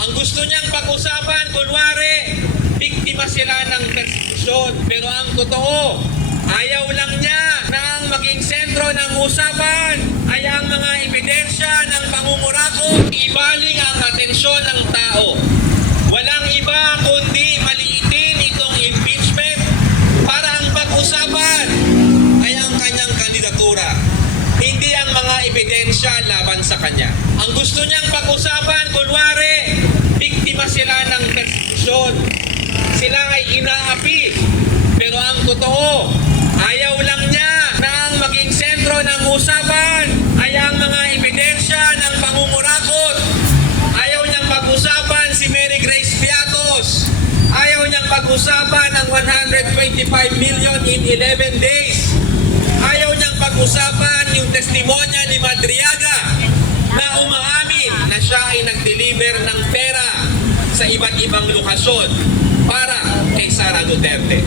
Ang gusto niyang pag-usapan, kunwari, biktima sila ng persekusyon. Pero ang totoo, ayaw lang niya na ang maging sentro ng usapan ay ang mga ebidensya ng pangungurako. Ibaling ang atensyon ng tao. Walang iba kundi maliitin itong impeachment para ang pag-usapan ay ang kanyang kandidatura, hindi ang mga ebidensya laban sa kanya. Ang gusto niyang pag-usapan, kunwari, biktima sila ng persekusyon. Sila ay inaapi. Pero ang totoo, ayaw lang niya na ang maging sentro ng usapan ay ang mga ebidensya ng pangungurakot. Ayaw niyang pag-usapan si Mary Grace Piatos. Ayaw niyang pag-usapan ang 125 million in 11 days. Ayaw niyang pag-usapan yung testimonya ni Madriaga na umaamin na siya ay nag-deliver ng pera sa iba't ibang lokasyon para kay Sara Duterte.